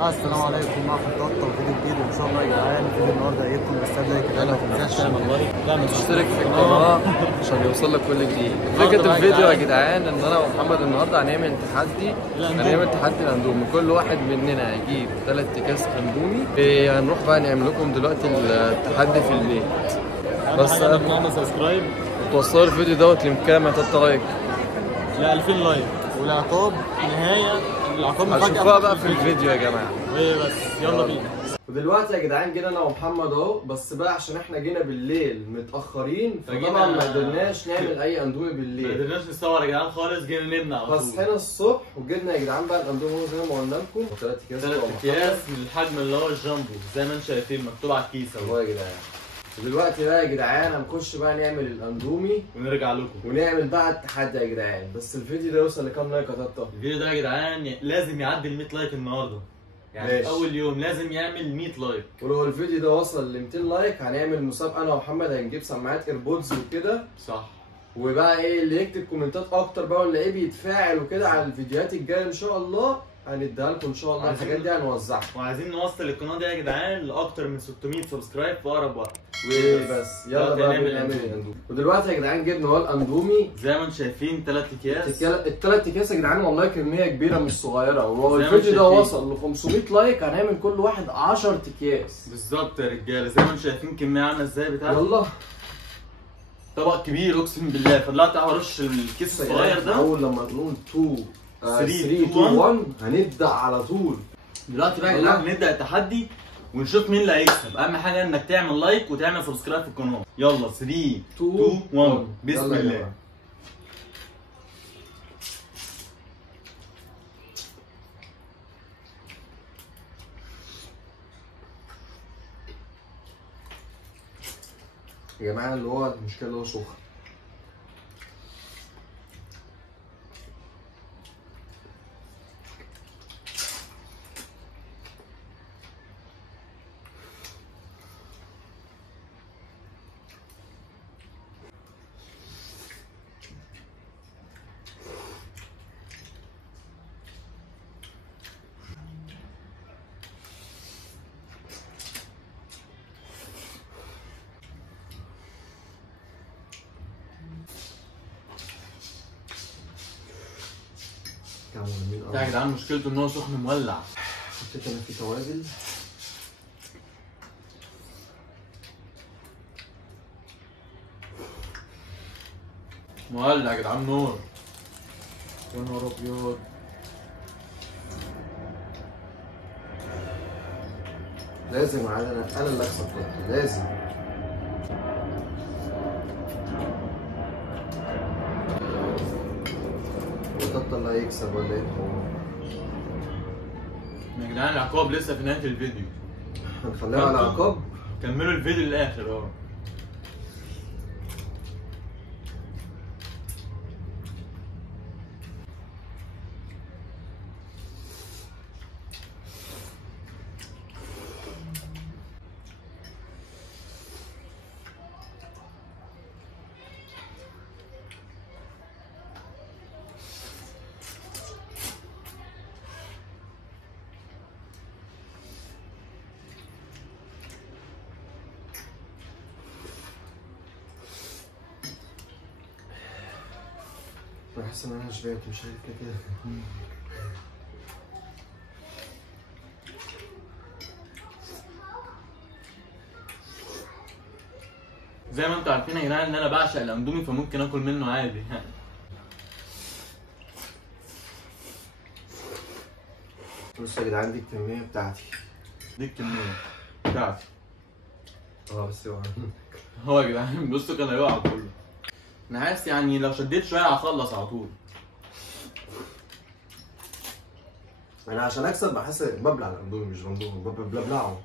السلام عليكم، معكم طاطا وفيديو جديد ان شاء الله يا جدعان. فيديو النهارده هيكون بستبدأ كده. ما تنساش تعمل لايك، اشترك في القناه عشان يوصل لك كل جديد. فكره الفيديو يا جدعان ان انا ومحمد النهارده هنعمل تحدي الاندومي. كل واحد مننا هيجيب 3 اكياس اندومي. هنروح بقى نعمل لكم دلوقتي التحدي في البيت. بس نعمل سبسكرايب توصلوا الفيديو دوت لكام يا تاتا لايك؟ ل 2000 لايك، والعقاب نهايه العقاب مفاجأة هتشوفوها بقى في الفيديو يا جماعه. ايه بس يلا بينا. ودلوقتي يا جدعان جينا انا ومحمد اهو، بس بقى عشان احنا جينا بالليل متاخرين فطبعا ما قدرناش نعمل اي اندومي بالليل. ما قدرناش نصور يا جدعان خالص، جينا نمنا على طول. فصحينا الصبح وجبنا يا جدعان بقى الاندومي زي ما قلنا لكم 3 اكياس. 3 اكياس من الحجم اللي هو الجامبو زي ما انتم شايفين مكتوب على الكيس اهو يا جدعان. ودلوقتي بقى يا جدعان هنخش بقى نعمل الاندومي ونرجع لكم ونعمل بقى التحدي يا جدعان. بس الفيديو ده يوصل لكام لايك يا تاتا؟ الفيديو ده يا جدعان لازم يعدي ال 100 لايك النهارده، يعني ماشي. اول يوم لازم يعمل 100 لايك. ولو الفيديو ده وصل ل 200 لايك هنعمل مسابقه انا ومحمد، هنجيب سماعات ايربودز وكده. صح. وبقى ايه اللي يكتب كومنتات اكتر بقى واللي ايه بيتفاعل وكده على الفيديوهات الجايه ان شاء الله هنديها لكم ان شاء الله. الحاجات دي هنوزعها، وعايزين نوصل القناه دي يا جدعان لاكتر من 600 سبسكرايب في اقرب وقت. بس يلا بقى نعمل الاندومي. ودلوقتي يا جدعان جبنا هو الاندومي زي ما انتم شايفين 3 اكياس. الثلاث اكياس يا جدعان والله كميه كبيره مش صغيره. ولو زي ما الفيديو ده شايفين. وصل ل 500 لايك هنعمل كل واحد 10 اكياس بالظبط يا رجاله، زي ما انتم شايفين كميه عامله ازاي بتاعتي. يلا. طبق كبير اقسم بالله، فطلعت ارش الكيس الصغير ده. اول لما نقول 2 3 3 2 1 هنبدا على طول. دلوقتي بقى يا جدعان هنبدا التحدي ونشوف مين اللي هيكسب. اهم حاجه انك تعمل لايك وتعمل سبسكرايب في القناه. يلا 3 2 1 بسم الله. يا جماعه اللي هو المشكله اللي هو سخن. ده يا جدعان مشكلته ان هو سخن مولع. حطيت انا فيه توابل. مولع يا جدعان نور. يا نهار ابيض. لازم انا اللي اكسب ده لازم. وتبطل اللي هيكسب ولا ايه الحوار؟ يا جدعان العقاب لسه في نهايه الفيديو. هنخليها على عقاب. كملوا الفيديو للاخر اهو. بحس ان انا شبعت مش عارف كده. زي ما انتم عارفين يا جدعان ان انا بعشق الاندومي، فممكن اكل منه عادي. بصوا يا جدعان دي الكميه بتاعتي. دي الكميه بتاعتي. بس اوعى. هو يا جدعان بصوا كان هيقع كله. انا حاسس يعني لو شديت شويه هخلص على طول. انا عشان اكسب بحس ببلع الاندومي مش بندومي، ببلعه.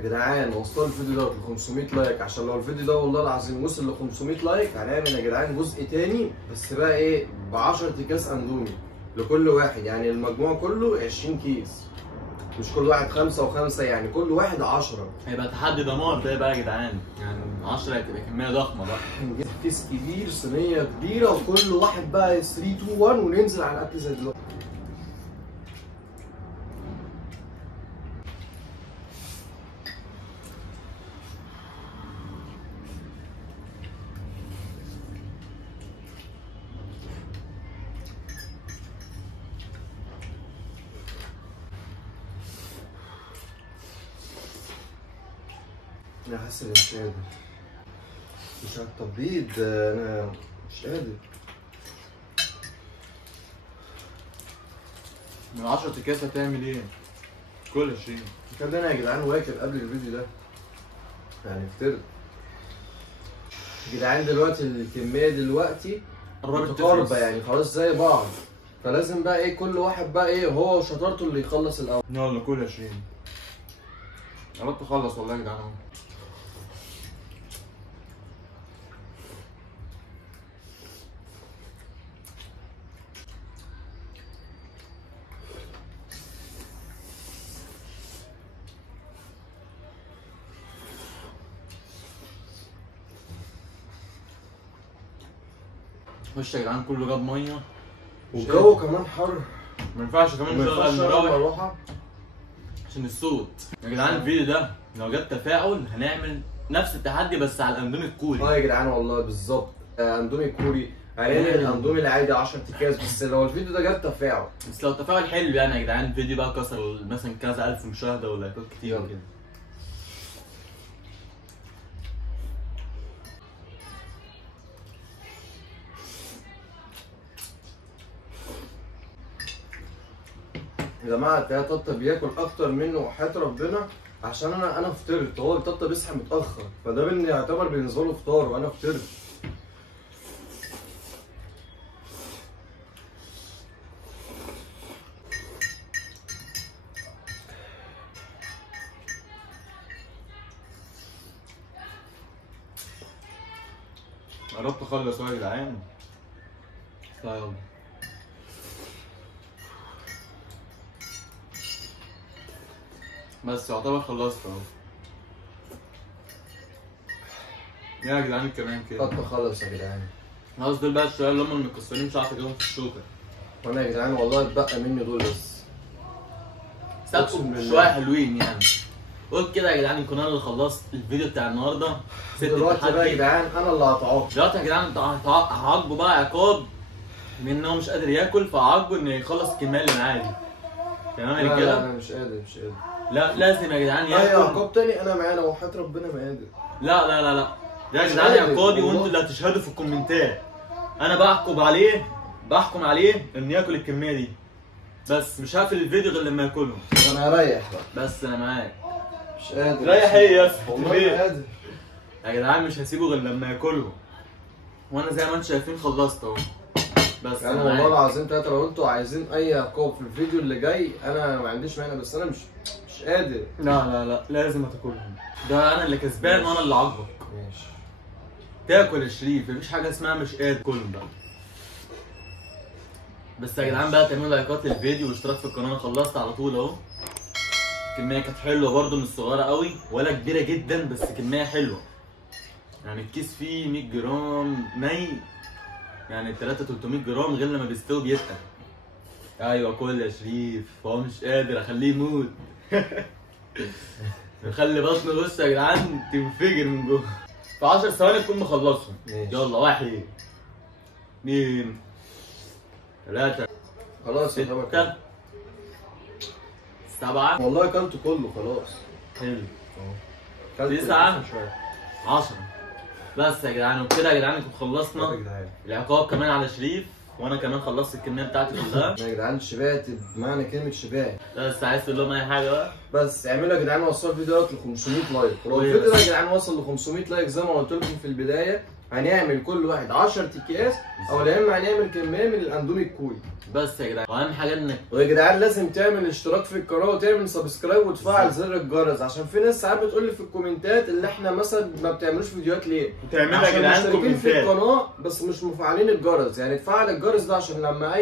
يا جدعان وصلوا الفيديو ده ل 500 لايك، عشان لو الفيديو ده والله العظيم وصل ل 500 لايك هنعمل يا جدعان جزء تاني، بس بقى ايه ب 10 اكياس اندومي لكل واحد، يعني المجموع كله 20 كيس، مش كل واحد 5 و5، يعني كل واحد 10. هيبقى تحدي دمار ده بقى يا جدعان، يعني 10 هتبقى كميه ضخمه بقى. نجيب كيس كبير، صينيه كبيره، وكل واحد بقى 3 2 1 وننزل على الاكل زي دلوقتي. انا حاسس اني مش قادر، مش على التبييض، انا مش قادر. من 10 اكياس هتعمل ايه؟ كل 20. الكلام ده انا يا جدعان واكل قبل الفيديو ده، يعني فطرت يا جدعان. دلوقتي الكميه دلوقتي متقاربه، يعني خلاص زي بعض، فلازم بقى ايه كل واحد بقى ايه هو وشطارته اللي يخلص الاول. يلا كل 20. قربت اخلص والله يا جدعان اهو. خش يا جدعان كله جاب ميه، والجو كمان حر، ما ينفعش كمان ما ينفعش نشغل نروح المروحه عشان الصوت. يا جدعان الفيديو ده لو جاب تفاعل هنعمل نفس التحدي بس على الاندومي الكوري. يا جدعان والله بالظبط، اندومي كوري، هنعمل الاندومي العادي 10 اكياس، بس لو الفيديو ده جاب تفاعل، بس لو تفاعل حلو يعني يا جدعان الفيديو بقى كسر مثلا كذا الف مشاهده ولايكات كتير يلا. كده. يا جماعه تلاقي طبطب بياكل اكتر منه وحياة ربنا، عشان انا فطرت، هو الطبطب بيصحى متاخر، فده يعتبر بالنسبه له فطار وانا فطرت. قربت اخلص اهو يا جدعان. يلا بس يعتبر خلصت اهو. يا جدعان كمان كده. طب خلص يا جدعان. خلاص دول بقى الشويه اللي هم المكسرين مش عارف اجيبهم في الشوكه. وانا يا جدعان والله اتبقى مني دول بس. سابكم شويه حلوين يعني. قلت كده يا جدعان يكون انا اللي خلصت الفيديو بتاع النهارده. دلوقتي بقى يا جدعان انا اللي هتعاقب. دلوقتي يا جدعان هعاقبه بقى عقاب، بما ان هو مش قادر ياكل فهعاقبه انه يخلص الكميه اللي معاه دي. تمام يا رجاله؟ لا انا مش قادر لا لازم يا جدعان ياكل. ياكل. عقاب تاني انا معانا وحياة ربنا ما قادر. لا يا جدعان عقابي وانتوا اللي هتشهدوا في الكومنتات. انا بحكم عليه انه ياكل الكميه دي، بس مش هقفل الفيديو غير لما ياكلهم. انا هريح بقى. بس انا معاك. مش قادر. ريح ايه يا اسطى؟ والله ما قادر يا جدعان مش هسيبه غير لما ياكلهم، وانا زي ما انتم شايفين خلصت اهو. بس يعني والله العظيم تلاته لو انتوا عايزين اي عقاب في الفيديو اللي جاي انا ما عنديش مانع، بس انا مش قادر. لا لازم هتاكلهم. ده انا اللي كسبان وانا اللي عاقبك. ماشي. تاكل يا شريف، مفيش حاجه اسمها مش قادر. كلهم بقى. بس يا جدعان بقى تعملوا لايكات للفيديو واشتراك في القناه. انا خلصت على طول اهو. الكميه كانت حلوه برده، مش صغيره قوي ولا كبيره جدا، بس كميه حلوه. يعني الكيس فيه 100 جرام ني، يعني 300 جرام غير لما بيستوي بيتقل. ايوه كل يا شريف، هو مش قادر اخليه يموت. نخلي بطنه بص يا جدعان تنفجر من جوه. في 10 ثواني تكون مخلصهم. يلا 1 2 3 خلاص 6 7 والله اكلت كله خلاص. حلو. كلت 9 10. بس يا جدعان وبكده يا جدعان نكون خلصنا العقاب كمان على شريف، وانا كمان خلصت الكميه بتاعتي كلها. يا جدعان شبعت بمعنى كلمه شبعت. بس عايز تقول لهم اي حاجه بقى؟ بس اعملوا يا جدعان وصلوا الفيديو ده ل 500 لايك، ولو الفيديو ده يا جدعان وصل ل 500 لايك زي ما قلت لكم في البدايه هنعمل كل واحد 10 اكياس، او يا اما هنعمل كميه من الاندومي الكوري. بس يا جدعان، واهم حاجه انك ويا جدعان لازم تعمل اشتراك في القناه وتعمل سبسكرايب وتفعل زر الجرس، عشان في ناس ساعات بتقول لي في الكومنتات اللي احنا مثلا ما بتعملوش فيديوهات ليه؟ وتعملوا يا عشان جدعان مشتركين في كومنتات. القناه بس مش مفعلين الجرس، يعني تفعل الجرس ده عشان لما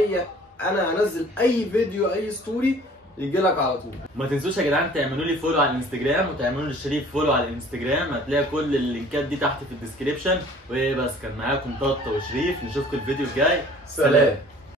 انا انزل اي فيديو اي ستوري يجي لك على طول. ما تنسوش يا جدعان تعملوا لي فولو على الانستجرام، وتعملوا للشريف فولو على الانستجرام، هتلاقي كل اللينكات دي تحت في الديسكريبشن. وبس كان معاكم طاطا وشريف، نشوفكم الفيديو الجاي. سلام.